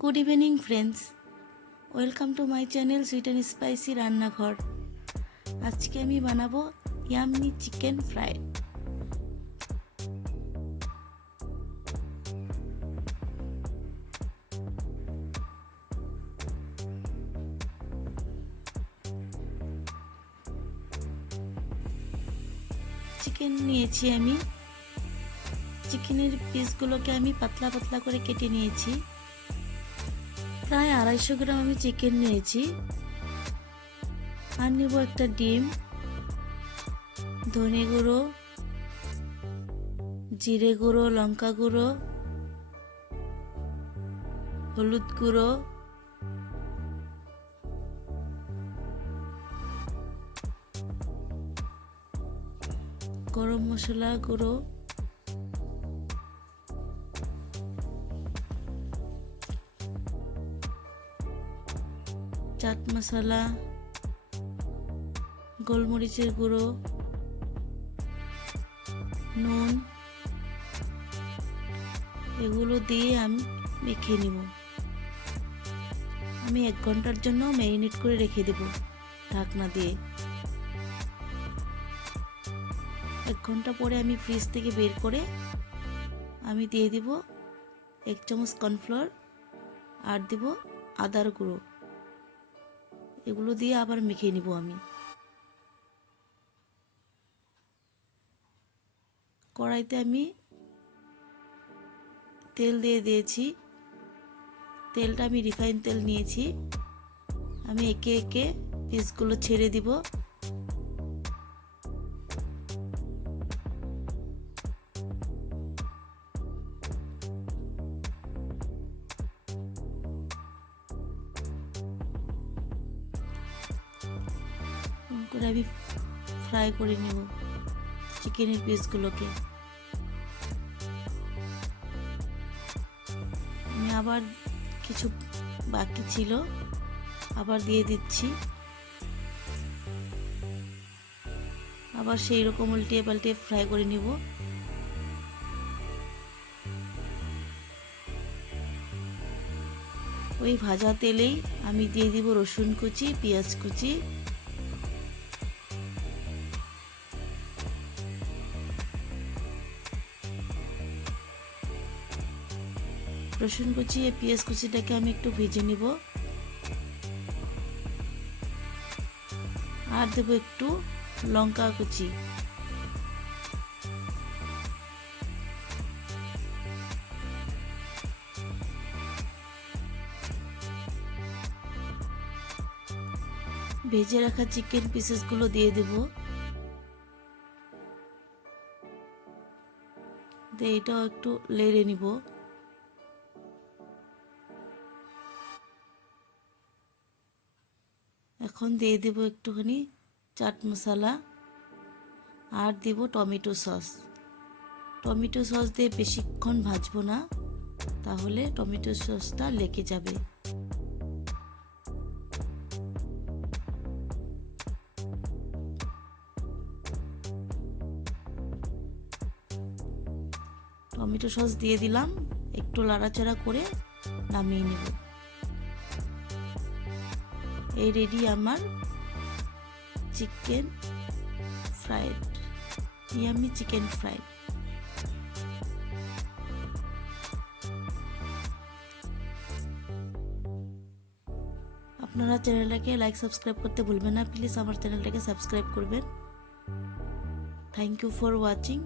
Good evening friends, welcome to my channel sweet and spicy রান্নাঘর। আজকে আমি বানাবো ইয়াম্মি চিকেন ফ্রাই। চিকেন নিয়েছি আমি। চিকেনের পিসগুলোকে আমি পাতলা পাতলা করে কেটে নিয়েছি। প্রায় 250 গ্রাম আমি চিকেন নিয়েছি। আর নেব একটা ডিম, ধনে গুঁড়ো, জিরে গুঁড়ো, লঙ্কা গুঁড়ো, হলুদ গুঁড়ো, গরম মশলা গুঁড়ো, চাট মশলা, গোলমরিচের গুঁড়ো, নুন, এগুলো দিয়ে আমি মেখে নিব। আমি 1 ঘন্টার জন্য ম্যারিনেট করে রেখে দেব ঢাকনা দিয়ে। 1 ঘন্টা পরে আমি ফ্রিজ থেকে বের করে আমি দিয়ে দিব 1 চামচ কর্নফ্লাওয়ার আর দিব আদার গুঁড়ো। এগুলো দিয়ে আবার মেখে নিব আমি। কড়াইতে আমি তেল দিয়ে দিয়েছি। তেলটা আমি রিফাইন তেল নিয়েছি। আমি একে একে পিসগুলো ছেড়ে দিব। করে আমি ফ্রাই করে নেব চিকেনের পিসগুলোকে। আমি আবার কিছু বাকি ছিল, আবার দিয়ে দিচ্ছি। আবার সেই রকম উল্টিয়ে পাল্টিয়ে ফ্রাই করে নেব। ওই ভাজা তেলেই আমি দিয়ে দিব রসুন কুচি, পেঁয়াজ কুচি, রসুন কুচি আর পেঁয়াজ কুচিটাকে আমি একটু ভেজে নিব। আর দেব একটু লঙ্কা কুচি। ভেজে রাখা চিকেন পিসেসগুলো দিয়ে দেব। এটাও একটু লেড়ে নিব। এখন দিয়ে দেব একটুখানি চাট মশলা আর দেব টমেটো সস। টমেটো সস দিয়ে বেশিক্ষণ ভাজবো না, তাহলে টমেটো সসটা লেগে যাবে। টমেটো সস দিয়ে দিলাম, একটু নাড়াচাড়া করে নামিয়ে নেব। এই রেডি আমার chicken fried, yummy chicken fry. আপনারা চ্যানেলটাকে লাইক সাবস্ক্রাইব করতে ভুলবেন না, প্লিজ আমার চ্যানেলটাকে সাবস্ক্রাইব করবেন। Thank you for watching.